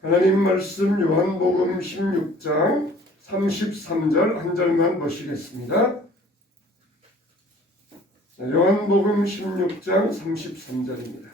하나님 말씀 요한복음 16장 33절 한 절만 보시겠습니다. 요한복음 16장 33절입니다.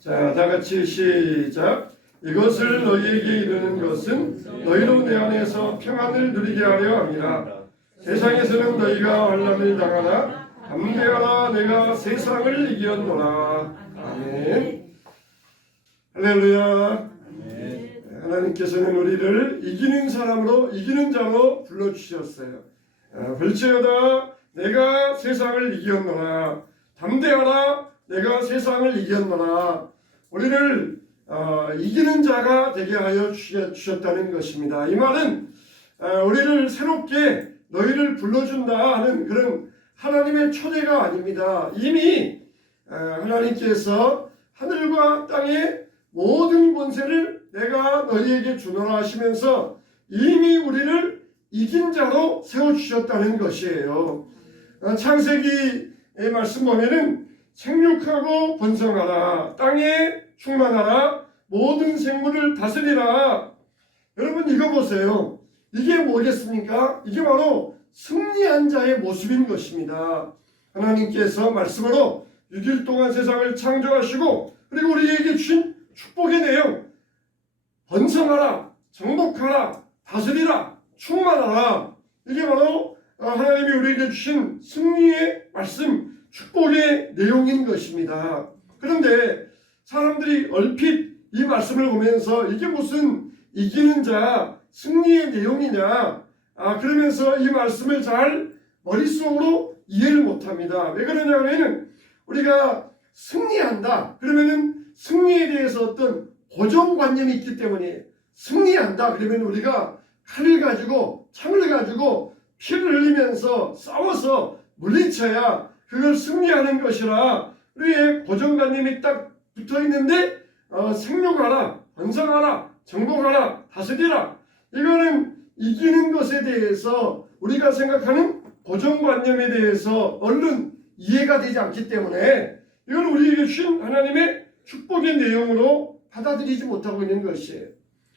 자, 다같이 시작. 이것을 너희에게 이르는 것은 너희로 내 안에서 평안을 누리게 하려 함이라. 세상에서는 너희가 환난을 당하나 담대하라, 내가 세상을 이겼노라. 아멘. 할렐루야. 하나님께서는 우리를 이기는 사람으로, 이기는 자로 불러주셨어요. 볼지어다 내가 세상을 이겼노라. 담대하라, 내가 세상을 이겼노라. 우리를 이기는 자가 되게 하여 주셨다는 것입니다. 이 말은 우리를 새롭게 너희를 불러준다 하는 그런 하나님의 초대가 아닙니다. 이미 하나님께서 하늘과 땅의 모든 권세를 내가 너희에게 주노라 하시면서 이미 우리를 이긴 자로 세워주셨다는 것이에요. 창세기의 말씀 보면은 생육하고 번성하라, 땅에 충만하라, 모든 생물을 다스리라. 여러분 이거 보세요. 이게 뭐겠습니까? 이게 바로 승리한 자의 모습인 것입니다. 하나님께서 말씀으로 6일 동안 세상을 창조하시고 그리고 우리에게 주신 축복의 내용, 번성하라, 정복하라, 다스리라, 충만하라. 이게 바로 하나님이 우리에게 주신 승리의 말씀, 축복의 내용인 것입니다. 그런데 사람들이 얼핏 이 말씀을 보면서 이게 무슨 이기는 자, 승리의 내용이냐, 그러면서 이 말씀을 잘 머릿속으로 이해를 못합니다. 왜 그러냐면 우리가 승리한다 그러면은 승리에 대해서 어떤 고정관념이 있기 때문에, 승리한다 그러면 우리가 칼을 가지고 창을 가지고 피를 흘리면서 싸워서 물리쳐야 그걸 승리하는 것이라 우리의 고정관념이 딱 붙어있는데 생육하라, 번성하라, 정복하라, 다스리라, 이거는 이기는 것에 대해서 우리가 생각하는 고정관념에 대해서 얼른 이해가 되지 않기 때문에 이걸 우리에게 주신 하나님의 축복의 내용으로 받아들이지 못하고 있는 것이에요.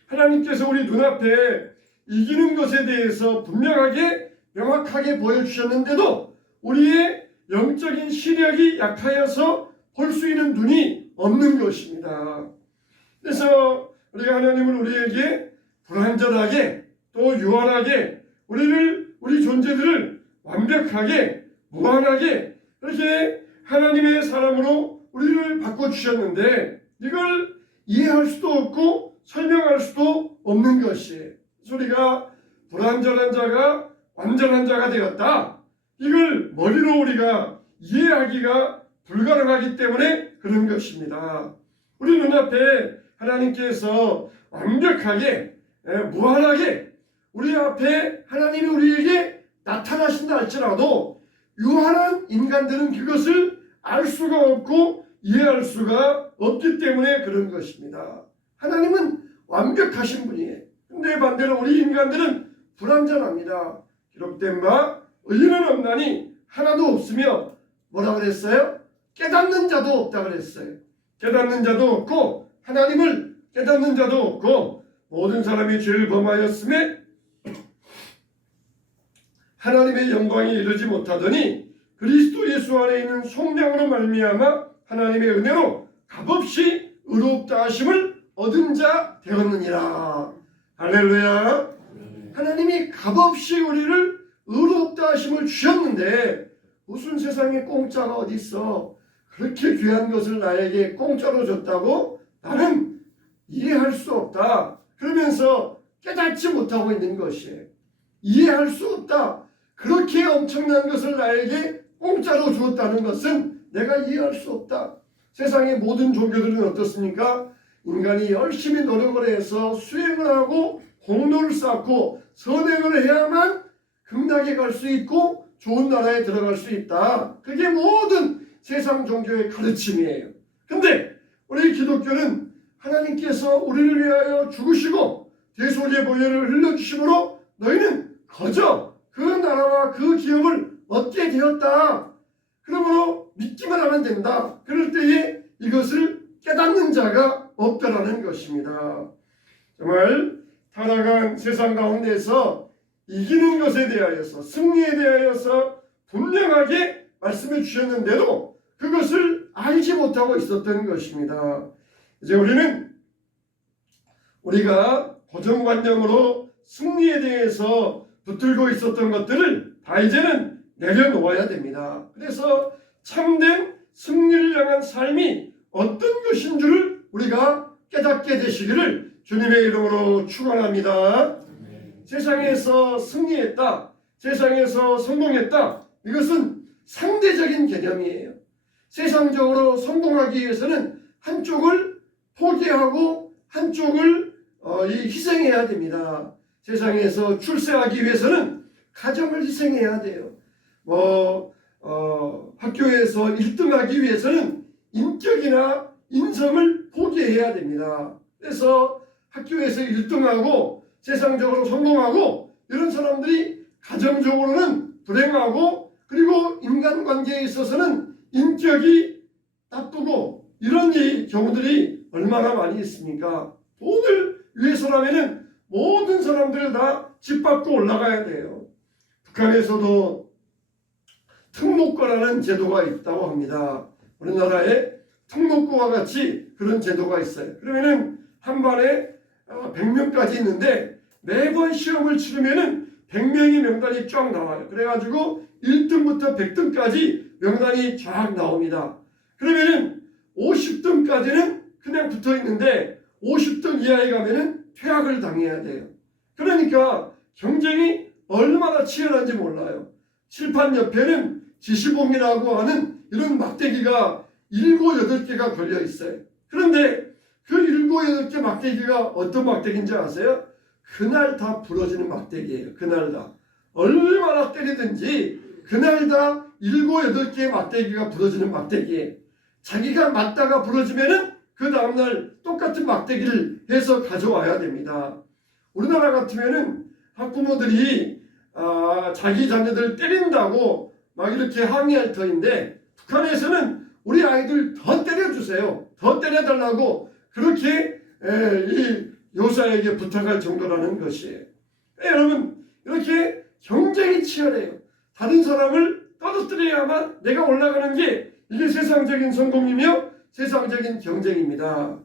하나님께서 우리 눈앞에 이기는 것에 대해서 분명하게 명확하게 보여주셨는데도 우리의 영적인 시력이 약하여서 볼 수 있는 눈이 없는 것입니다. 그래서 우리가 하나님은 우리에게 불완전하게 또 유한하게 우리 존재들을 완벽하게 무한하게 이렇게 하나님의 사람으로 우리를 바꿔주셨는데 이걸 이해할 수도 없고 설명할 수도 없는 것이에요. 그래서 우리가 불완전한 자가 완전한 자가 되었다, 이걸 머리로 우리가 이해하기가 불가능하기 때문에 그런 것입니다. 우리 눈앞에 하나님께서 완벽하게 무한하게 우리 앞에 하나님이 우리에게 나타나신다 할지라도 유한한 인간들은 그것을 알 수가 없고 이해할 수가 없기 때문에 그런 것입니다. 하나님은 완벽하신 분이에요. 근데 반대로 우리 인간들은 불완전합니다. 기록된 바 의인은 없나니 하나도 없으며 뭐라 그랬어요? 깨닫는 자도 없다 그랬어요. 깨닫는 자도 없고 하나님을 깨닫는 자도 없고 모든 사람이 죄를 범하였음에 하나님의 영광에 이르지 못하더니 그리스도 예수 안에 있는 속량으로 말미암아 하나님의 은혜로 값없이 의롭다 하심을 얻은 자 되었느니라. 할렐루야. 하나님이 값없이 우리를 의롭다 하심을 주셨는데 무슨 세상에 공짜가 어디 있어? 그렇게 귀한 것을 나에게 공짜로 줬다고? 나는 이해할 수 없다. 그러면서 깨닫지 못하고 있는 것이에요. 이해할 수 없다. 그렇게 엄청난 것을 나에게 공짜로 주었다는 것은 내가 이해할 수 없다. 세상의 모든 종교들은 어떻습니까? 인간이 열심히 노력을 해서 수행을 하고 공로를 쌓고 선행을 해야만 극락에 갈 수 있고 좋은 나라에 들어갈 수 있다. 그게 모든 세상 종교의 가르침이에요. 근데 우리 기독교는 하나님께서 우리를 위하여 죽으시고 대속의 보혈을 흘려주심으로 너희는 거저 그 나라와 그 기업을 얻게 되었다. 그러므로 믿기만 하면 된다. 그럴 때에 이것을 깨닫는 자가 없다라는 것입니다. 정말 타락한 세상 가운데서 이기는 것에 대하여서, 승리에 대하여서 분명하게 말씀해 주셨는데도 그것을 알지 못하고 있었던 것입니다. 이제 우리가 고정관념으로 승리에 대해서 붙들고 있었던 것들을 다 이제는 내려놓아야 됩니다. 그래서 참된 승리를 향한 삶이 어떤 것인 줄을 우리가 깨닫게 되시기를 주님의 이름으로 축원합니다. 세상에서 승리했다, 세상에서 성공했다, 이것은 상대적인 개념이에요. 세상적으로 성공하기 위해서는 한쪽을 포기하고 한쪽을 희생해야 됩니다. 세상에서 출세하기 위해서는 가정을 희생해야 돼요. 학교에서 1등하기 위해서는 인격이나 인성을 포기해야 됩니다. 그래서 학교에서 1등하고 세상적으로 성공하고 이런 사람들이 가정적으로는 불행하고, 그리고 인간관계에 있어서는 인격이 나쁘고, 이런 경우들이 얼마나 많이 있습니까? 돈을 위해서라면 모든 사람들을 다 짓밟고 올라가야 돼요. 북한에서도 특목고라는 제도가 있다고 합니다. 우리나라에 특목고와 같이 그런 제도가 있어요. 그러면은 한 반에 100명까지 있는데 매번 시험을 치르면은 100명이 명단이 쫙 나와요. 그래가지고 1등부터 100등까지 명단이 쫙 나옵니다. 그러면은 50등까지는 그냥 붙어 있는데 50등 이하에 가면은 퇴학을 당해야 돼요. 그러니까 경쟁이 얼마나 치열한지 몰라요. 칠판 옆에는 지시봉이라고 하는 이런 막대기가 7, 8개가 걸려 있어요. 그런데 그 7, 8개 막대기가 어떤 막대기인지 아세요? 그날 다 부러지는 막대기예요. 그날 다. 얼마나 때리든지 그날 다 7, 8개의 막대기가 부러지는 막대기예요. 자기가 맞다가 부러지면은 그 다음날 똑같은 막대기를 해서 가져와야 됩니다. 우리나라 같으면은 학부모들이 자기 자녀들 때린다고 막 이렇게 항의할 터인데, 북한에서는 우리 아이들 더 때려주세요, 더 때려달라고 그렇게 이 요사에게 부탁할 정도라는 것이에요. 여러분, 이렇게 경쟁이 치열해요. 다른 사람을 떨어뜨려야만 내가 올라가는 게 이게 세상적인 성공이며 세상적인 경쟁입니다.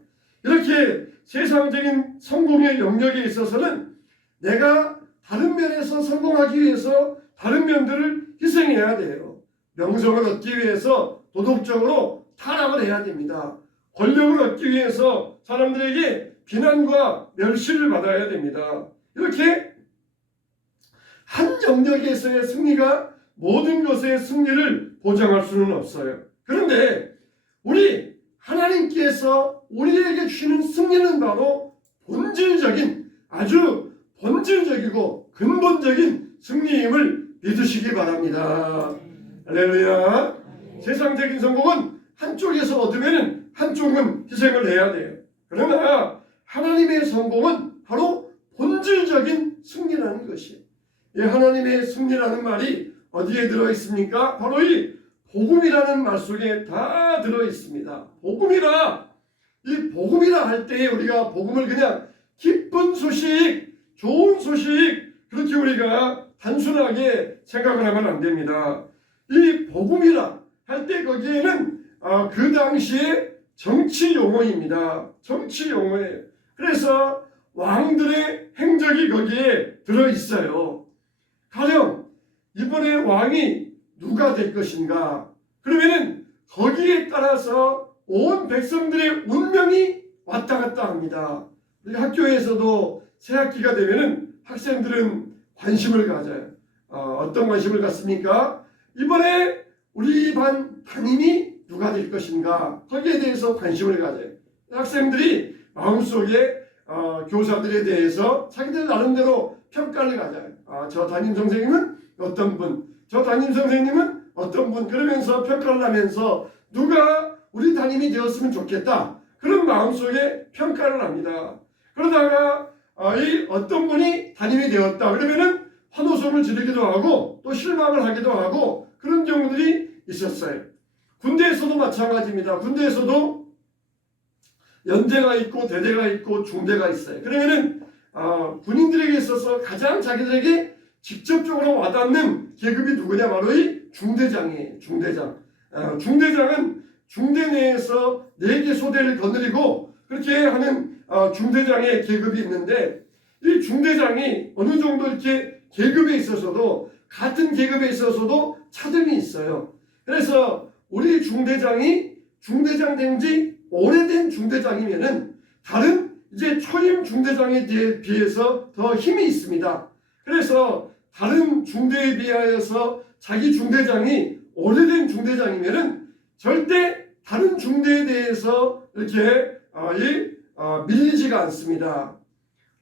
이렇게 세상적인 성공의 영역에 있어서는 내가 다른 면에서 성공하기 위해서 다른 면들을 희생해야 돼요. 명성을 얻기 위해서 도덕적으로 타락을 해야 됩니다. 권력을 얻기 위해서 사람들에게 비난과 멸시를 받아야 됩니다. 이렇게 한 영역에서의 승리가 모든 것의 승리를 보장할 수는 없어요. 그런데 우리 하나님께서 우리에게 주시는 승리는 바로 본질적인, 아주 본질적이고 근본적인 승리임을 믿으시기 바랍니다. 할렐루야. 세상적인 성공은 한쪽에서 얻으면 한쪽은 희생을 해야 돼요. 그러나 하나님의 성공은 바로 본질적인 승리라는 것이에요. 이 하나님의 승리라는 말이 어디에 들어있습니까? 바로 이 복음이라는 말 속에 다 들어있습니다. 복음이라, 이 복음이라 할 때에 우리가 복음을 그냥 기쁜 소식, 좋은 소식, 그렇게 우리가 단순하게 생각을 하면 안 됩니다. 이 복음이라 할 때 거기에는 그 당시에 정치 용어입니다. 정치 용어예요. 그래서 왕들의 행적이 거기에 들어있어요. 가령 이번에 왕이 누가 될 것인가? 그러면은 거기에 따라서 온 백성들의 운명이 왔다 갔다 합니다. 우리 학교에서도 새 학기가 되면은 학생들은 관심을 가져요. 어떤 관심을 갖습니까? 이번에 우리 반 담임이 누가 될 것인가? 거기에 대해서 관심을 가져요. 학생들이 마음속에 교사들에 대해서 자기들 나름대로 평가를 가져요. 저 담임 선생님은 어떤 분, 저 담임 선생님은 어떤 분, 그러면서 평가를 하면서 누가 우리 담임이 되었으면 좋겠다, 그런 마음속에 평가를 합니다. 그러다가 이 어떤 분이 담임이 되었다 그러면은 환호성을 지르기도 하고 또 실망을 하기도 하고 그런 경우들이 있었어요. 군대에서도 마찬가지입니다. 군대에서도 연대가 있고 대대가 있고 중대가 있어요. 그러면은 군인들에게 있어서 가장 자기들에게 직접적으로 와닿는 계급이 누구냐? 바로 이 중대장이에요. 중대장. 중대장은 중대 내에서 4개 소대를 거느리고 그렇게 하는 중대장의 계급이 있는데, 이 중대장이 어느 정도 이렇게 계급에 있어서도 같은 계급에 있어서도 차등이 있어요. 그래서 우리 중대장이 중대장 된 지 오래된 중대장이면은 다른 이제 초임 중대장에 비해서 더 힘이 있습니다. 그래서 다른 중대에 비하여서 자기 중대장이 오래된 중대장이면은 절대 다른 중대에 대해서 이렇게 밀리지가 않습니다.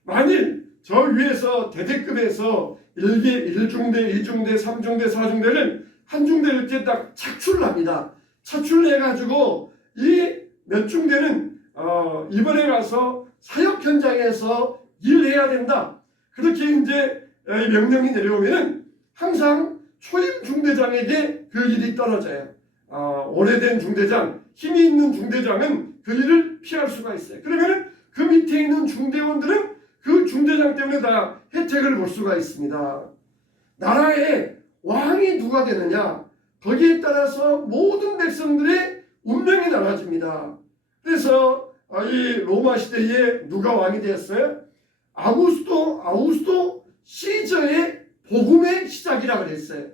만일 저 위에서 대대급에서 1중대, 2중대, 3중대, 4중대를 한 중대를 이렇게 딱 착출을 합니다. 착출을 해가지고 이 몇 중대는 이번에 가서 사역 현장에서 일해야 된다. 그렇게 이제 명령이 내려오면은 항상 초임 중대장에게 그 일이 떨어져요. 오래된 중대장, 힘이 있는 중대장은 그 일을 피할 수가 있어요. 그러면은 그 밑에 있는 중대원들은 그 중대장 때문에 다 혜택을 볼 수가 있습니다. 나라의 왕이 누가 되느냐, 거기에 따라서 모든 백성들의 운명이 달라집니다. 그래서 이 로마 시대에 누가 왕이 되었어요? 아우구스토 시저의 복음의 시작이라 그랬어요.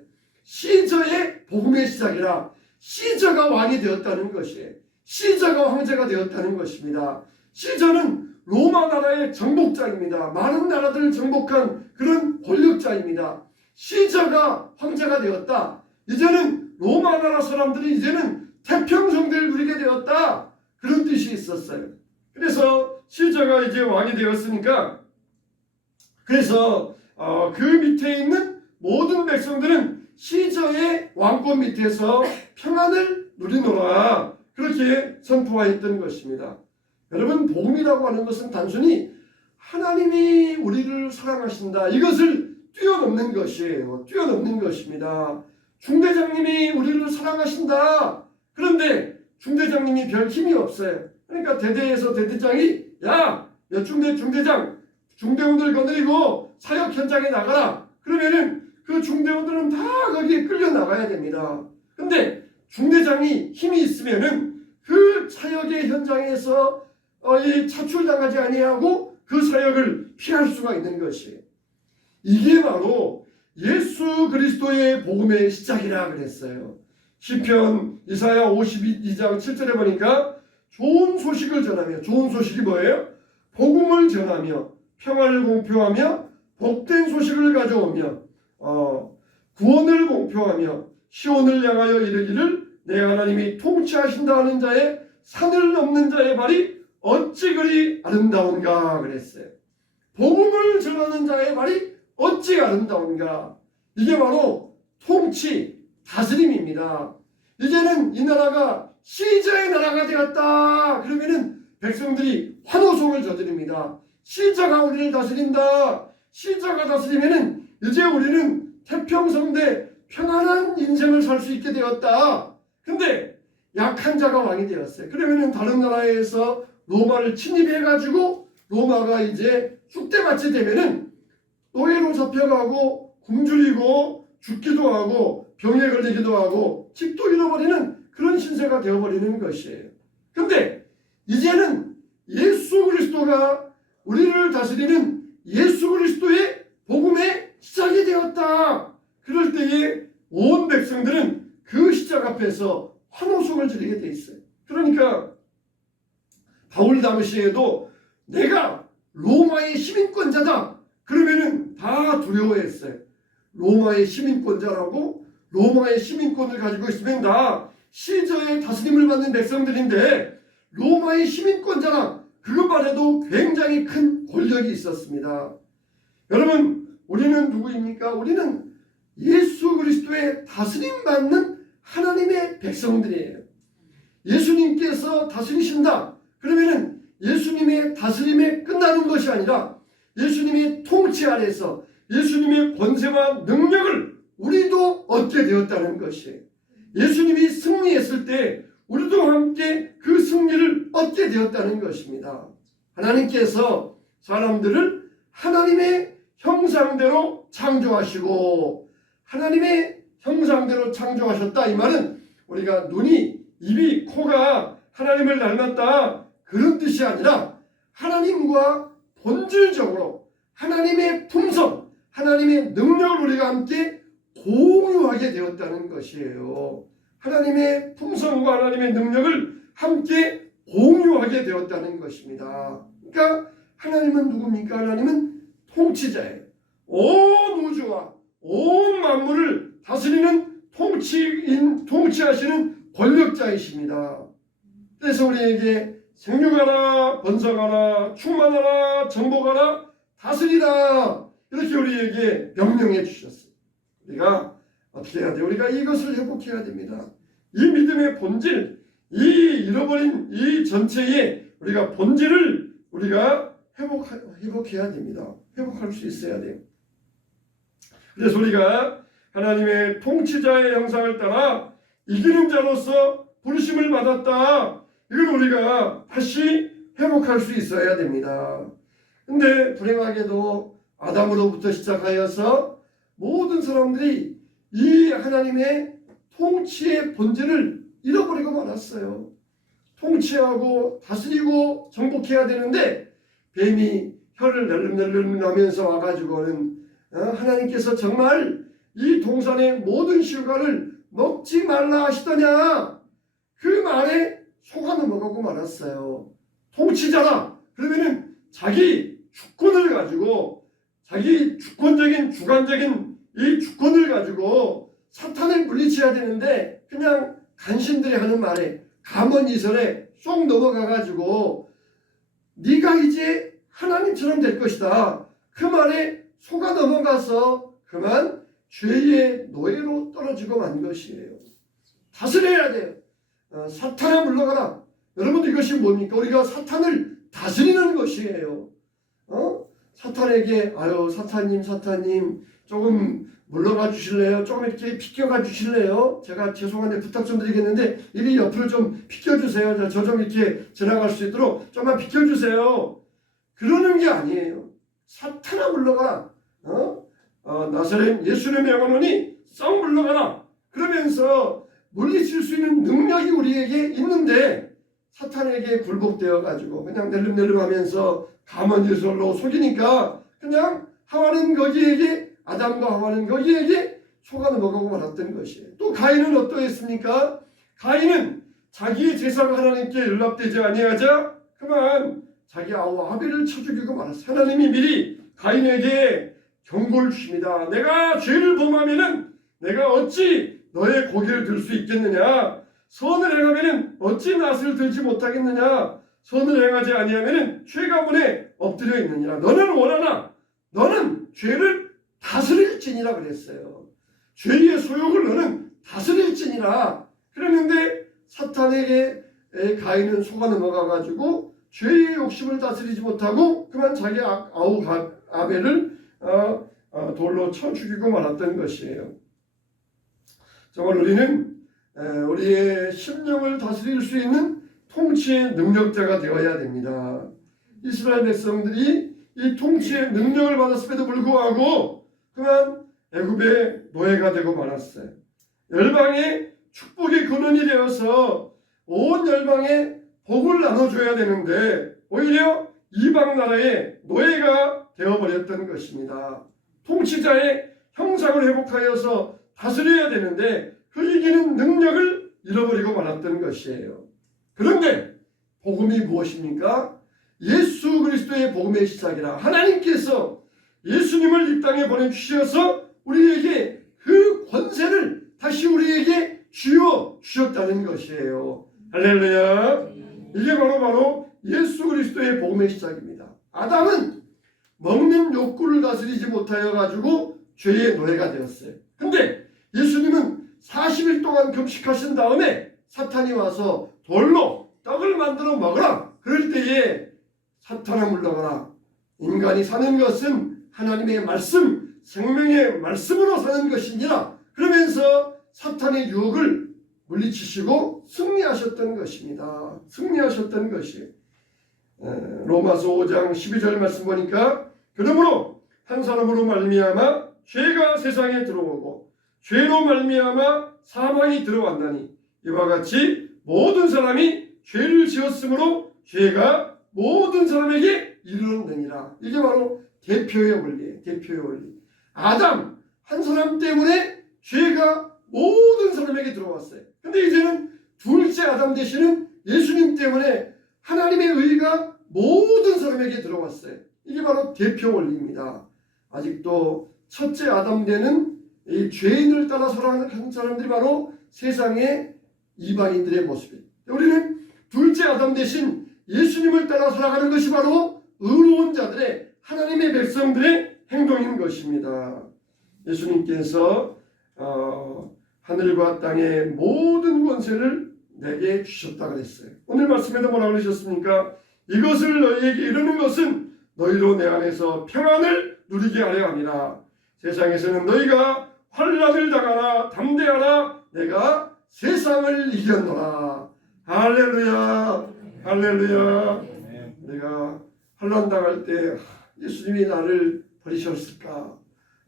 시저의 복음의 시작이라, 시저가 왕이 되었다는 것이에요. 시저가 황제가 되었다는 것입니다. 시저는 로마 나라의 정복자입니다. 많은 나라들을 정복한 그런 권력자입니다. 시저가 황제가 되었다. 이제는 로마 나라 사람들이 이제는 태평성대를 누리게 되었다. 그런 뜻이 있었어요. 그래서 시저가 이제 왕이 되었으니까, 그래서 그 밑에 있는 모든 백성들은 시저의 왕권 밑에서 평안을 누리노라, 그렇게 선포하였던 것입니다. 여러분, 복음이라고 하는 것은 단순히 하나님이 우리를 사랑하신다, 이것을 뛰어넘는 것이에요. 뛰어넘는 것입니다. 중대장님이 우리를 사랑하신다. 그런데 중대장님이 별 힘이 없어요. 그러니까 대대에서 대대장이 야, 몇 중대 중대장, 중대원들 거느리고 사역 현장에 나가라. 그러면은 그 중대원들은 다 거기에 끌려 나가야 됩니다. 근데 중대장이 힘이 있으면은 그 사역의 현장에서 차출당하지 아니하고 그 사역을 피할 수가 있는 것이에요. 이게 바로 예수 그리스도의 복음의 시작이라 그랬어요. 시편 이사야 52장 7절에 보니까 좋은 소식을 전하며, 좋은 소식이 뭐예요? 복음을 전하며 평화를 공표하며 복된 소식을 가져오며 구원을 공표하며 시온을 향하여 이르기를 내 하나님이 통치하신다 하는 자의 산을 넘는 자의 발이 어찌 그리 아름다운가 그랬어요. 복음을 전하는 자의 발이 어찌 아름다운가. 이게 바로 통치, 다스림입니다. 이제는 이 나라가 시저의 나라가 되었다. 그러면은 백성들이 환호성을 저지릅니다. 시저가 우리를 다스린다. 시저가 다스리면은 이제 우리는 태평성대 평안한 인생을 살 수 있게 되었다. 근데 약한 자가 왕이 되었어요. 그러면은 다른 나라에서 로마를 침입해가지고 로마가 이제 쑥대밭이 되면은 노예로 잡혀가고 굶주리고 죽기도 하고 병에 걸리기도 하고 집도 잃어버리는 그런 신세가 되어버리는 것이에요. 근데 이제는 예수 그리스도가 우리를 다스리는 예수 그리스도의 복음의 시작이 되었다. 그럴 때에 온 백성들은 그 시작 앞에서 환호성을 지르게 돼 있어요. 그러니까 바울 당시에도 내가 로마의 시민권자다. 그러면은 다 두려워했어요. 로마의 시민권자라고, 로마의 시민권을 가지고 있으면 다 시저의 다스림을 받는 백성들인데 로마의 시민권자라, 그것만 해도 굉장히 큰 권력이 있었습니다. 여러분, 우리는 누구입니까? 우리는 예수 그리스도의 다스림 받는 하나님의 백성들이에요. 예수님께서 다스리신다. 그러면은 예수님의 다스림에 끝나는 것이 아니라 예수님의 통치 아래서 예수님의 권세와 능력을 우리도 얻게 되었다는 것이에요. 예수님이 승리했을 때 우리도 함께 그 승리를 얻게 되었다는 것입니다. 하나님께서 사람들을 하나님의 형상대로 창조하시고 하나님의 형상대로 창조하셨다. 이 말은 우리가 눈이, 입이, 코가 하나님을 닮았다 그런 뜻이 아니라 하나님과 본질적으로 하나님의 품성, 하나님의 능력을 우리가 함께 공유하게 되었다는 것이에요. 하나님의 품성과 하나님의 능력을 함께 공유하게 되었다는 것입니다. 그러니까 하나님은 누굽니까? 하나님은 통치자예요. 온 우주와 온 만물을 다스리는 통치하시는 권력자이십니다. 그래서 우리에게 생육하라, 번성하라, 충만하라, 정복하라, 다스리라 이렇게 우리에게 명령해 주셨어요. 우리가 어떻게 해야 돼요? 우리가 이것을 회복해야 됩니다. 이 믿음의 본질, 이 잃어버린 이 전체의 우리가 본질을 우리가 회복해야 됩니다. 회복할 수 있어야 돼요. 그래서 우리가 하나님의 통치자의 형상을 따라 이기는 자로서 부르심을 받았다. 이걸 우리가 다시 회복할 수 있어야 됩니다. 근데 불행하게도 아담으로부터 시작하여서 모든 사람들이 이 하나님의 통치의 본질을 잃어버리고 말았어요. 통치하고 다스리고 정복해야 되는데 뱀이 혀를 낼름낼름 나면서 와가지고는 하나님께서 정말 이 동산의 모든 실과를 먹지 말라 하시더냐 그 말에 속아 넘어가고 말았어요. 통치자라 그러면은 자기 주권을 가지고 자기 주권적인 주관적인 이 주권을 가지고 사탄을 물리쳐야 되는데 그냥 간신들이 하는 말에 감언이설에 쏙 넘어가가지고 네가 이제 하나님처럼 될 것이다 그 말에 속아 넘어가서 그만 죄의 노예로 떨어지고 만 것이에요. 다스려야 돼요. 사탄아 물러가라. 여러분 이것이 뭡니까? 우리가 사탄을 다스리는 것이에요. 사탄에게 아유 사탄님 조금 물러가 주실래요? 조금 이렇게 비켜가 주실래요? 제가 죄송한데 부탁 좀 드리겠는데 이리 옆으로 좀 비켜주세요. 저 좀 이렇게 지나갈 수 있도록 좀만 비켜주세요. 그러는 게 아니에요. 사탄아 물러가라. 나사렛 예수의 명하노니 썩 물러가라. 그러면서 물리칠 수 있는 능력이 우리에게 있는데 사탄에게 굴복되어 가지고 그냥 낼름낼름하면서 감언이설로 속이니까 그냥 하와는 거기에게 아담과 하와는 거기에게 속아 넘어가고 말았던 것이에요. 또 가인은 어떠했습니까? 가인은 자기의 제사가 하나님께 연락되지 아니하자 그만 자기 아우 아벨을 쳐 죽이고 말았어요. 하나님이 미리 가인에게 경고를 주십니다. 내가 죄를 범하면은 내가 어찌 너의 고개를 들 수 있겠느냐? 선을 행하면은 어찌 낫을 들지 못하겠느냐? 선을 행하지 아니하면은 죄가문에 엎드려 있느니라. 너는 원하나 너는 죄를 다스릴지니라 그랬어요. 죄의 소욕을 너는 다스릴지니라. 그랬는데 사탄에게 가인은 속아 넘어가가지고 죄의 욕심을 다스리지 못하고 그만 자기 아우 아벨을 돌로 쳐 죽이고 말았던 것이에요. 정말 우리는 우리의 심령을 다스릴 수 있는 통치의 능력자가 되어야 됩니다. 이스라엘 백성들이 이 통치의 능력을 받았음에도 불구하고 그만 애굽의 노예가 되고 말았어요. 열방의 축복의 근원이 되어서 온 열방에 복을 나눠줘야 되는데 오히려 이방 나라의 노예가 되어버렸던 것입니다. 통치자의 형상을 회복하여서 다스려야 되는데 그 이기는 능력을 잃어버리고 말았던 것이에요. 그런데 복음이 무엇입니까? 예수 그리스도의 복음의 시작이라 하나님께서 예수님을 이 땅에 보내주셔서 우리에게 그 권세를 다시 우리에게 주셨다는 것이에요. 할렐루야. 이게 바로 예수 그리스도의 복음의 시작입니다. 아담은 먹는 욕구를 다스리지 못하여 가지고 죄의 노예가 되었어요. 근데 예수님은 40일 동안 금식하신 다음에 사탄이 와서 돌로 떡을 만들어 먹으라. 그럴 때에 사탄아 물러가라. 인간이 사는 것은 하나님의 말씀, 생명의 말씀으로 사는 것이니라. 그러면서 사탄의 유혹을 물리치시고 승리하셨던 것입니다. 승리하셨던 것이 로마서 5장 12절 말씀 보니까 그러므로 한 사람으로 말미암아 죄가 세상에 들어오고 죄로 말미암아 사망이 들어왔나니 이와 같이 모든 사람이 죄를 지었으므로 죄가 모든 사람에게 이르렀느니라. 이게 바로 대표의 원리예요. 대표의 원리. 아담 한 사람 때문에 죄가 모든 사람에게 들어왔어요. 근데 이제는 둘째 아담 되시는 예수님 때문에 하나님의 의가 모든 사람에게 들어왔어요. 이게 바로 대표 원리입니다. 아직도 첫째 아담 되는 이 죄인을 따라 살아가는 사람들이 바로 세상의 이방인들의 모습이에요. 우리는 둘째 아담 대신 예수님을 따라 살아가는 것이 바로 의로운 자들의 하나님의 백성들의 행동인 것입니다. 예수님께서 하늘과 땅의 모든 권세를 내게 주셨다 그랬어요. 오늘 말씀에도 뭐라고 그러셨습니까? 이것을 너희에게 이르는 것은 너희로 내 안에서 평안을 누리게 하려 함이라. 세상에서는 너희가 환난을 당하나 담대하라. 내가 세상을 이겼노라. 할렐루야. 할렐루야. 내가 환난 당할 때 예수님이 나를 버리셨을까?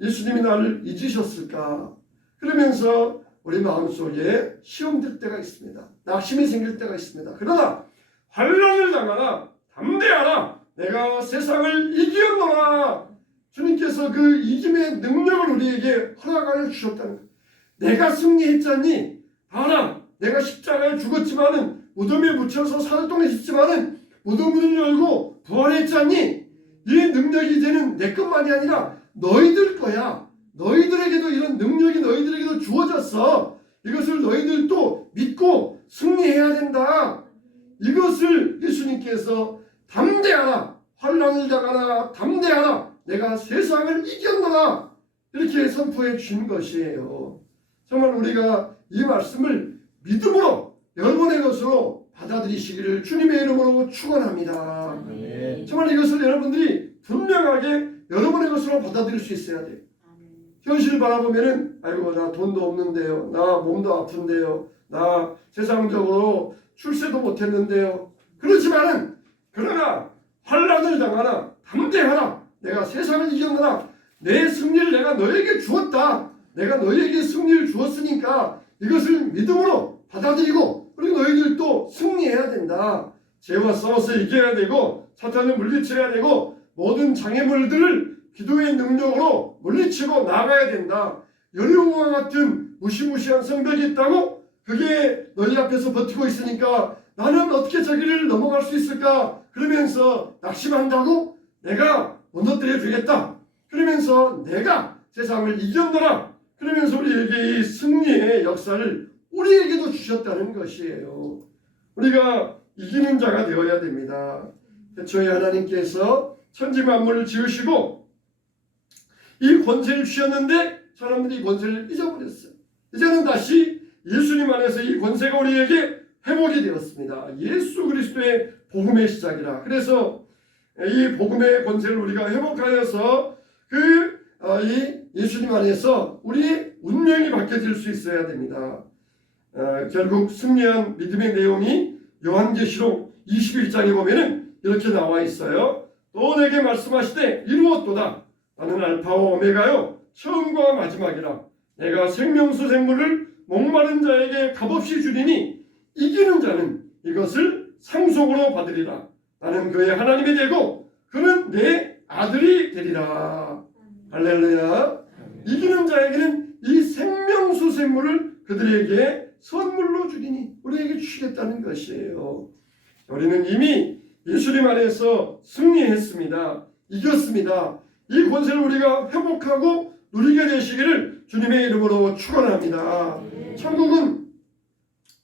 예수님이 나를 잊으셨을까? 그러면서 우리 마음속에 시험될 때가 있습니다. 낙심이 생길 때가 있습니다. 그러나 환난을 당하나 담대하라. 내가 세상을 이겼노라. 주님께서 그 이김의 능력을 우리에게 허락하여 주셨다는 거예요. 내가 승리했잖니? 봐라. 내가 십자가에 죽었지만은 무덤에 묻혀서 사흘동안 있었지만은 무덤을 열고 부활했잖니? 이 능력이 이제는 내 것만이 아니라 너희들 거야. 너희들에게도 이런 능력이 너희들에게도 주어졌어. 이것을 너희들도 믿고 승리해야 된다. 이것을 예수님께서 담대하라. 환난을 당하라. 담대하라. 내가 세상을 이겼노라. 이렇게 선포해 준 것이에요. 정말 우리가 이 말씀을 믿음으로 여러분의 것으로 받아들이시기를 주님의 이름으로 축원합니다. 정말 이것을 여러분들이 분명하게 여러분의 것으로 받아들일 수 있어야 돼요. 현실을 바라보면은 아이고 나 돈도 없는데요. 나 몸도 아픈데요. 나 세상적으로 출세도 못했는데요. 그렇지만은 그러나 환난을 당하나 담대하라. 내가 세상을 이겼노라. 내 승리를 내가 너에게 주었다. 내가 너에게 승리를 주었으니까 이것을 믿음으로 받아들이고 그리고 너희들도 승리해야 된다. 죄와 싸워서 이겨야 되고 사탄을 물리쳐야 되고 모든 장애물들을 기도의 능력으로 물리치고 나가야 된다. 여리고와 같은 무시무시한 성벽이 있다고? 그게 너희 앞에서 버티고 있으니까 나는 어떻게 저기를 넘어갈 수 있을까? 그러면서 낙심한다고? 내가 무너뜨려 주겠다. 그러면서 내가 세상을 이겼노라. 그러면서 우리에게 이 승리의 역사를 우리에게도 주셨다는 것이에요. 우리가 이기는 자가 되어야 됩니다. 애초에 하나님께서 천지 만물을 지으시고 이 권세를 주셨는데 사람들이 이 권세를 잊어버렸어요. 이제는 다시 예수님 안에서 이 권세가 우리에게 회복이 되었습니다. 예수 그리스도의 복음의 시작이라. 그래서 이 복음의 권세를 우리가 회복하여서 이 예수님 안에서 우리의 운명이 바뀌어질 수 있어야 됩니다. 결국 승리한 믿음의 내용이 요한계시록 21장에 보면은 이렇게 나와 있어요. 또 내게 말씀하시되 이루었도다. 나는 알파와 오메가요 처음과 마지막이라. 내가 생명수 샘물을 목마른 자에게 값없이 주리니 이기는 자는 이것을 상속으로 받으리라. 나는 그의 하나님이 되고 그는 내 아들이 되리라. 할렐루야. 이기는 자에게는 이 생명수 샘물을 그들에게 선물로 주리니 우리에게 주시겠다는 것이에요. 우리는 이미 예수님 안에서 승리했습니다. 이겼습니다. 이 권세를 우리가 회복하고 누리게 되시기를 주님의 이름으로 축원합니다. 천국은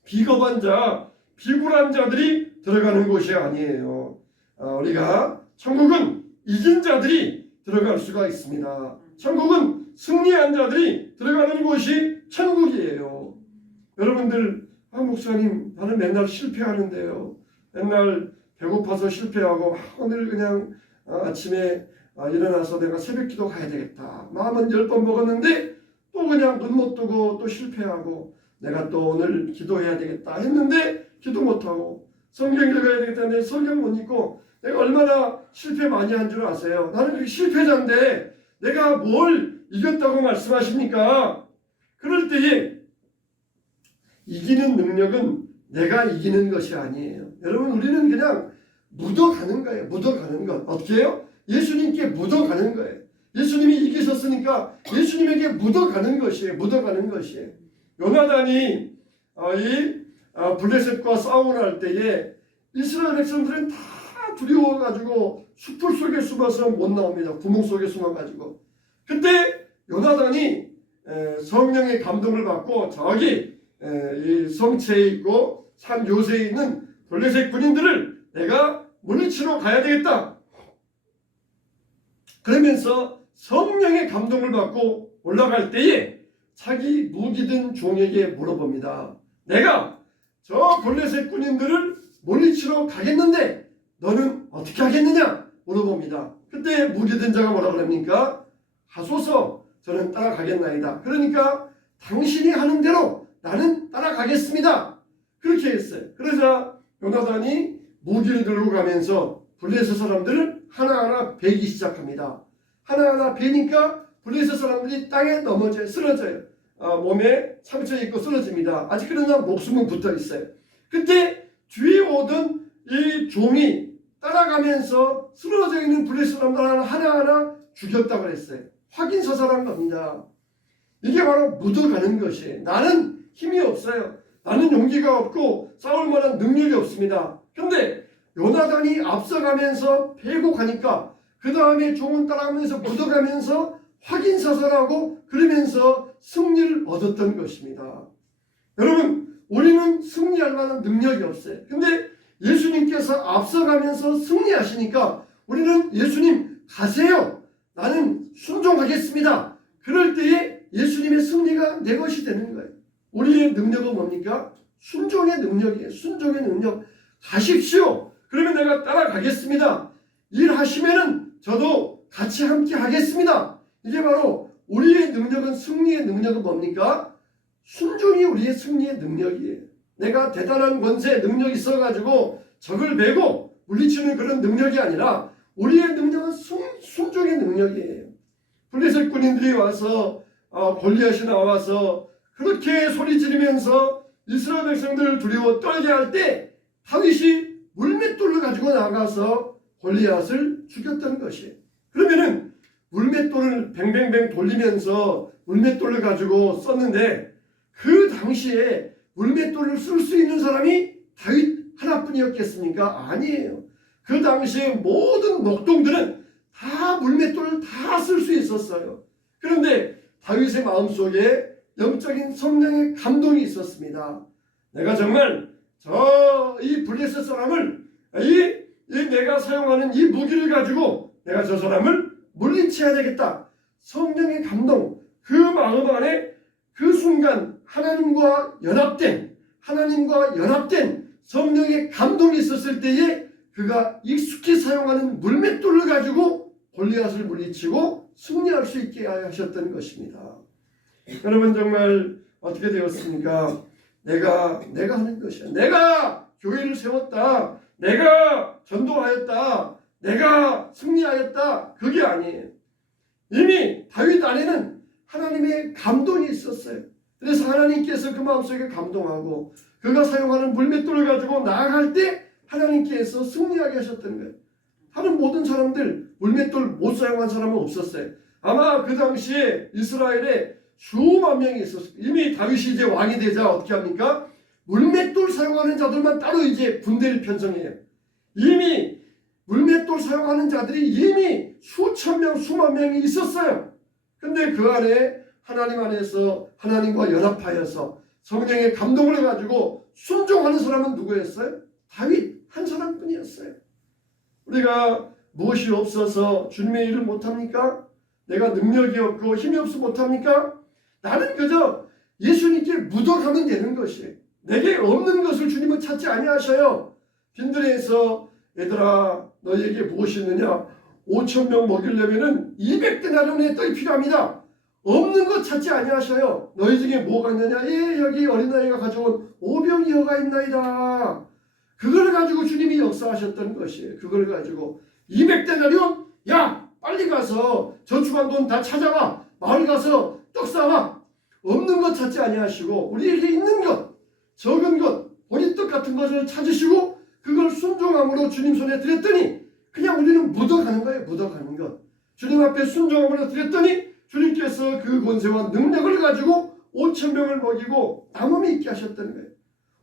비겁한 자, 비굴한 자들이 들어가는 곳이 아니에요. 우리가 천국은 이긴 자들이 들어갈 수가 있습니다. 천국은 승리한 자들이 들어가는 곳이 천국이에요. 여러분들 목사님 나는 맨날 실패하는데요. 맨날 배고파서 실패하고 오늘 그냥 아침에 일어나서 내가 새벽기도 가야 되겠다. 마음은 10번 먹었는데 또 그냥 눈 못 뜨고 또 실패하고 내가 또 오늘 기도해야 되겠다 했는데 기도 못하고, 성경 읽어야 되겠다 했는데 성경 못 읽고, 내가 얼마나 실패 많이 한 줄 아세요? 나는 그 실패자인데 내가 뭘 이겼다고 말씀하십니까? 그럴 때에 이기는 능력은 내가 이기는 것이 아니에요. 여러분, 우리는 그냥 묻어가는 거예요. 묻어가는 것. 어떻게 해요? 예수님께 묻어가는 거예요. 예수님이 이기셨으니까 예수님에게 묻어가는 것이에요. 묻어가는 것이에요. 요나단이 블레셋과 싸움을 할 때에 이스라엘 백성들은 다 두려워가지고 숲풀 속에 숨어서 못 나옵니다. 구멍 속에 숨어가지고. 그때 요나단이 성령의 감동을 받고 저기 이 성체에 있고 산 요새에 있는 블레셋 군인들을 내가 물리치러 가야 되겠다. 그러면서 성령의 감동을 받고 올라갈 때에 자기 무기든 종에게 물어봅니다. 내가 저 블레셋 군인들을 물리치러 가겠는데 너는 어떻게 하겠느냐? 물어봅니다. 그때 무기든 자가 뭐라 그럽니까? 하소서, 저는 따라가겠나이다. 그러니까 당신이 하는 대로 나는 따라가겠습니다. 그렇게 했어요. 그래서 요나단이 무기를 들고 가면서 블레셋 사람들을 하나하나 베기 시작합니다. 하나하나 베니까 블레셋 사람들이 땅에 넘어져요. 쓰러져요. 몸에 상처 입고 쓰러집니다. 아직 그러나 목숨은 붙어 있어요. 그때 뒤에 오던 이 종이 따라가면서 쓰러져 있는 블레셋 사람들 하나하나 죽였다고 했어요. 확인 사살한 겁니다. 이게 바로 묻어가는 것이에요. 나는 힘이 없어요. 나는 용기가 없고 싸울 만한 능력이 없습니다. 근데 요나단이 앞서가면서 베고 가니까 그 다음에 종은 따라가면서 묻어가면서 확인 사살하고 그러면서 승리를 얻었던 것입니다. 여러분, 우리는 승리할 만한 능력이 없어요. 근데 예수님께서 앞서가면서 승리하시니까 우리는 예수님 가세요. 나는 순종하겠습니다. 그럴 때에 예수님의 승리가 내 것이 되는 거예요. 우리의 능력은 뭡니까? 순종의 능력이에요. 순종의 능력. 가십시오. 그러면 내가 따라가겠습니다. 일하시면은 저도 같이 함께 하겠습니다. 이게 바로 우리의 능력은, 승리의 능력은 뭡니까? 순종이 우리의 승리의 능력이에요. 내가 대단한 권세, 능력이 있어가지고 적을 베고 물리치는 그런 능력이 아니라 우리의 능력은 순종의 능력이에요. 블레셋 군인들이 와서 골리앗이 나와서 그렇게 소리 지르면서 이스라엘 백성들을 두려워 떨게 할 때 다윗이 물맷돌을 가지고 나가서 골리앗을 죽였던 것이에요. 그러면은 물맷돌을 뱅뱅뱅 돌리면서 물맷돌을 가지고 썼는데 그 당시에 물맷돌을 쓸 수 있는 사람이 다윗 하나뿐이었겠습니까? 아니에요. 그 당시에 모든 목동들은 다 물맷돌을 다 쓸 수 있었어요. 그런데 다윗의 마음속에 영적인 성령의 감동이 있었습니다. 내가 정말 이 블레셋 사람을 내가 사용하는 이 무기를 가지고 내가 저 사람을 물리쳐야 되겠다. 성령의 감동, 그 마음 안에 그 순간 하나님과 연합된 성령의 감동이 있었을 때에 그가 익숙히 사용하는 물맷돌을 가지고 골리앗을 물리치고 승리할 수 있게 하셨던 것입니다. 여러분, 정말 어떻게 되었습니까? 내가 하는 것이야. 내가 교회를 세웠다. 내가 전도하였다. 내가 승리하였다. 그게 아니에요. 이미 다윗 안에는 하나님의 감동이 있었어요. 그래서 하나님께서 그 마음속에 감동하고 그가 사용하는 물맷돌을 가지고 나아갈 때 하나님께서 승리하게 하셨던 거예요. 다른 모든 사람들 물맷돌 못 사용한 사람은 없었어요. 아마 그 당시에 이스라엘에 수만 명이 있었어요. 이미 다윗이 이제 왕이 되자 어떻게 합니까? 물맷돌 사용하는 자들만 따로 이제 군대를 편성해요. 이미 물맷돌 사용하는 자들이 이미 수천 명, 수만 명이 있었어요. 근데 그 안에 하나님 안에서 하나님과 연합하여서 성령의 감동을 가지고 순종하는 사람은 누구였어요? 다윗 한 사람뿐이었어요. 우리가 무엇이 없어서 주님의 일을 못합니까? 내가 능력이 없고 힘이 없어 못합니까? 나는 그저 예수님께 묻어가면 되는 것이에요. 내게 없는 것을 주님은 찾지 아니하셔요. 빈들에서 얘들아 너희에게 무엇이 있느냐? 5,000명 먹이려면 200데나리온의 떡이 필요합니다. 없는 것 찾지 아니하셔요. 너희 중에 뭐가 있느냐? 예, 여기 어린아이가 가져온 오병이어가 있나이다. 그걸 가지고 주님이 역사하셨던 것이에요. 그걸 가지고 200데나리온, 야 빨리 가서 저축한 돈 다 찾아와. 마을 가서 떡 사와. 없는 것 찾지 아니하시고 우리에게 있는 것, 적은 것, 보리떡 같은 것을 찾으시고 그걸 순종함으로 주님 손에 드렸더니 그냥 우리는 묻어가는 거예요. 묻어가는 것. 주님 앞에 순종함으로 드렸더니 주님께서 그 권세와 능력을 가지고 5,000명을 먹이고 남음이 있게 하셨다는 거예요.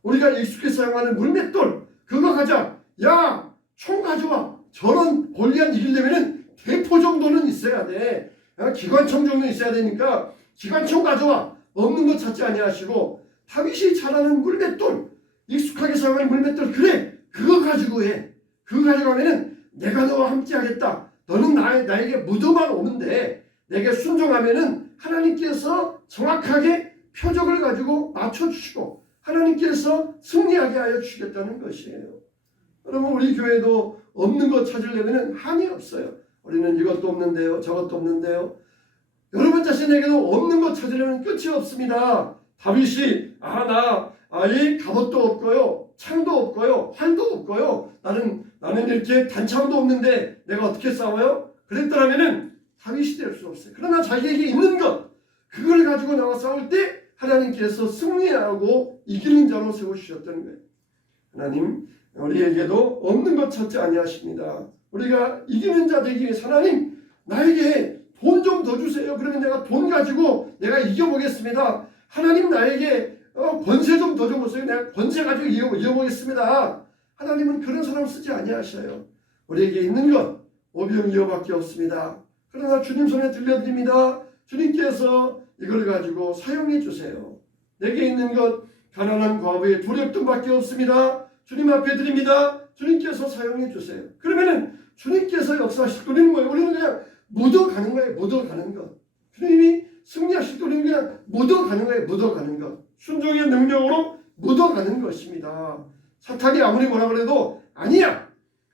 우리가 익숙히 사용하는 물맷돌 그거 가자. 야 총 가져와. 저런 골리앗 이기려면 대포 정도는 있어야 돼. 기관총 정도 있어야 되니까 기관총 가져와. 없는 것 찾지 아니하시고 다윗이 잘 아는 물맷돌, 익숙하게 사용하는 물맷돌, 그래 그거 가지고 해. 그거 가지고 하면은 내가 너와 함께 하겠다. 너는 나에게 묻어만 오면 돼. 내게 순종하면은 하나님께서 정확하게 표적을 가지고 맞춰주시고 하나님께서 승리하게 하여 주시겠다는 것이에요. 여러분 우리 교회도 없는 것 찾으려면 한이 없어요. 우리는 이것도 없는데요, 저것도 없는데요. 여러분 자신에게도 없는 것 찾으려면 끝이 없습니다. 다윗이 이 갑옷도 없고요, 창도 없고요, 활도 없고요. 나는 이렇게 단창도 없는데 내가 어떻게 싸워요? 그랬더라면은 다윗이 될 수 없어요. 그러나 자기에게 있는 것 그걸 가지고 나와 싸울 때 하나님께서 승리하고 이기는 자로 세우셨다는 거예요. 하나님 우리에게도 없는 것 찾지 아니하십니다. 우리가 이기는 자 되기 위해서 하나님 나에게 돈 좀 더 주세요. 그러면 내가 돈 가지고 내가 이겨보겠습니다. 하나님 나에게 권세 좀 더 줘보세요. 내가 권세 가지고 이겨보겠습니다. 하나님은 그런 사람 쓰지 아니하셔요. 우리에게 있는 것 오병이어밖에 없습니다. 그러나 주님 손에 들려드립니다. 주님께서 이걸 가지고 사용해 주세요. 내게 있는 것 가난한 과부의 두렵돈밖에 없습니다. 주님 앞에 드립니다. 주님께서 사용해 주세요. 그러면은 주님께서 역사하실 때 우리는 뭐예요? 우리는 그냥 묻어가는 거예요. 묻어가는 것. 주님이 승리하실 때 우리는 그냥 묻어가는 거예요. 묻어가는 것. 순종의 능력으로 묻어가는 것입니다. 사탄이 아무리 뭐라 그래도 아니야.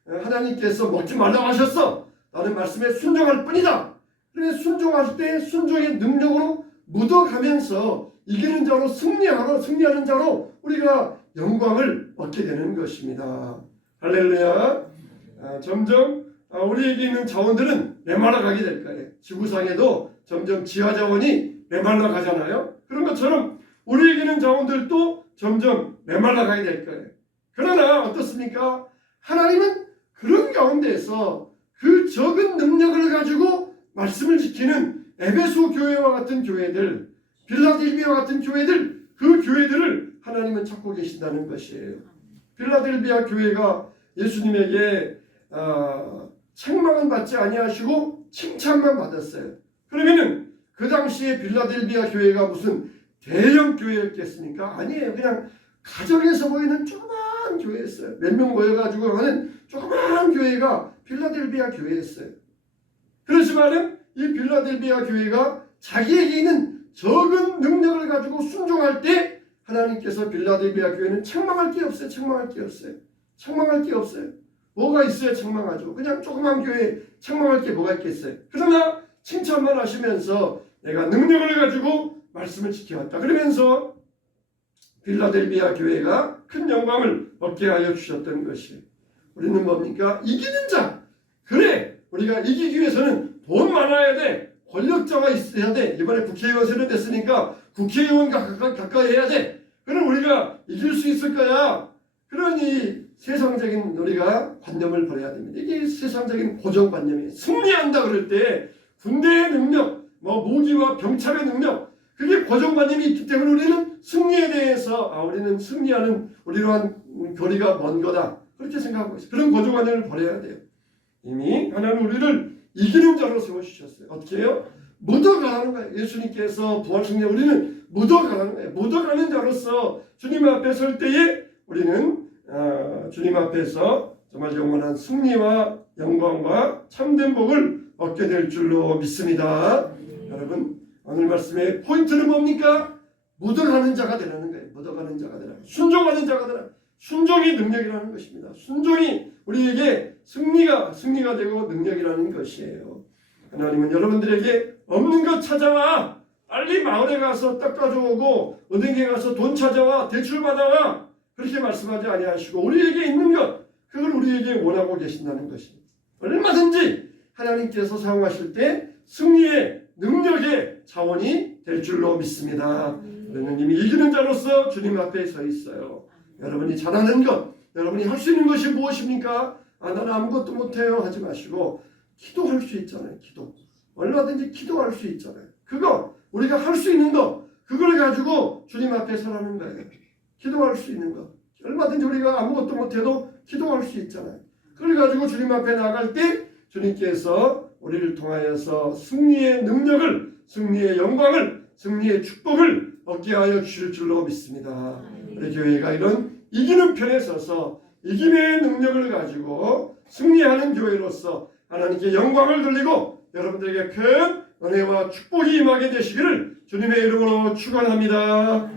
하나님께서 먹지 말라고 하셨어. 나는 말씀에 순종할 뿐이다. 그래서 순종할 때 순종의 능력으로 묻어가면서 이기는 자로 승리하는 자로 우리가 영광을 얻게 되는 것입니다. 할렐루야. 점점 우리에게 있는 자원들은 메말라가게 될 거예요. 지구상에도 점점 지하자원이 메말라가잖아요. 그런 것처럼 우리에게 있는 자원들도 점점 메말라가게 될 거예요. 그러나 어떻습니까? 하나님은 그런 가운데에서 그 적은 능력을 가지고 말씀을 지키는 에베소 교회와 같은 교회들, 빌라델비아 같은 교회들, 그 교회들을 하나님은 찾고 계신다는 것이에요. 빌라델비아 교회가 예수님에게 책망은 받지 아니하시고 칭찬만 받았어요. 그러면은 그 당시에 빌라델비아 교회가 무슨 대형 교회였겠습니까? 아니에요. 그냥 가정에서 보이는 조그마한 교회였어요. 몇 명 모여가지고 하는 조그마한 교회가 빌라델비아 교회였어요. 그렇지만은 이 빌라델비아 교회가 자기에게 있는 적은 능력을 가지고 순종할 때 하나님께서 빌라델비아 교회는 책망할 게 없어요. 책망할 게 없어요. 책망할 게 없어요. 뭐가 있어야 책망하죠. 그냥 조그만 교회 책망할 게 뭐가 있겠어요. 그러나 칭찬만 하시면서 내가 능력을 가지고 말씀을 지켜왔다. 그러면서 빌라델비아 교회가 큰 영광을 얻게 하여 주셨던 것이 우리는 뭡니까? 이기는 자. 그래 우리가 이기기 위해서는 돈 많아야 돼. 권력자가 있어야 돼. 이번에 국회의원 선출됐으니까 국회의원과 가까이 해야 돼. 그럼 우리가 이길 수 있을 거야. 그러니 세상적인 우리가 관념을 버려야 됩니다. 이게 세상적인 고정관념이에요. 승리한다 그럴 때 군대의 능력, 무기와 병참의 능력, 그게 고정관념이 있기 때문에 우리는 승리에 대해서 우리는 승리하는 우리로한 거리가 먼 거다. 그렇게 생각하고 있어요. 그런 고정관념을 버려야 돼요. 이미 하나님 우리를 이기는 자로 세워주셨어요. 어떻게 해요? 묻어가라는 거예요. 예수님께서 부활승리에 우리는 묻어가라는 거예요. 묻어가는 자로서 주님 앞에 설 때에 우리는 주님 앞에서 정말 영원한 승리와 영광과 참된 복을 얻게 될 줄로 믿습니다. 여러분 오늘 말씀의 포인트는 뭡니까? 묻어가는 자가 되라는 거예요. 묻어가는 자가 되라. 순종하는 자가 되라. 순종이 능력이라는 것입니다. 순종이 우리에게 승리가 되고 능력이라는 것이에요. 하나님은 여러분들에게 없는 것 찾아와. 빨리 마을에 가서 떡 가져오고 은행에 가서 돈 찾아와 대출 받아와 그렇게 말씀하지 아니하시고 우리에게 있는 것 그걸 우리에게 원하고 계신다는 것입니다. 얼마든지 하나님께서 사용하실 때 승리의 능력의 자원이 될 줄로 믿습니다. 우리는 이미 이기는 자로서 주님 앞에 서 있어요. 여러분이 잘하는 것, 여러분이 할 수 있는 것이 무엇입니까? 나는 아무것도 못해요 하지 마시고 기도할 수 있잖아요. 기도. 얼마든지 기도할 수 있잖아요. 그거 우리가 할 수 있는 거 그걸 가지고 주님 앞에 서라는 거예요. 기도할 수 있는 거. 얼마든지 우리가 아무것도 못해도 기도할 수 있잖아요. 그걸 가지고 주님 앞에 나갈 때 주님께서 우리를 통하여서 승리의 능력을, 승리의 영광을, 승리의 축복을 얻게 하여 주실 줄로 믿습니다. 우리 교회가 이런 이기는 편에 서서 이김의 능력을 가지고 승리하는 교회로서 하나님께 영광을 돌리고 여러분들에게 큰 은혜와 축복이 임하게 되시기를 주님의 이름으로 축원합니다.